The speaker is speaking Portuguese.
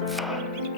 Música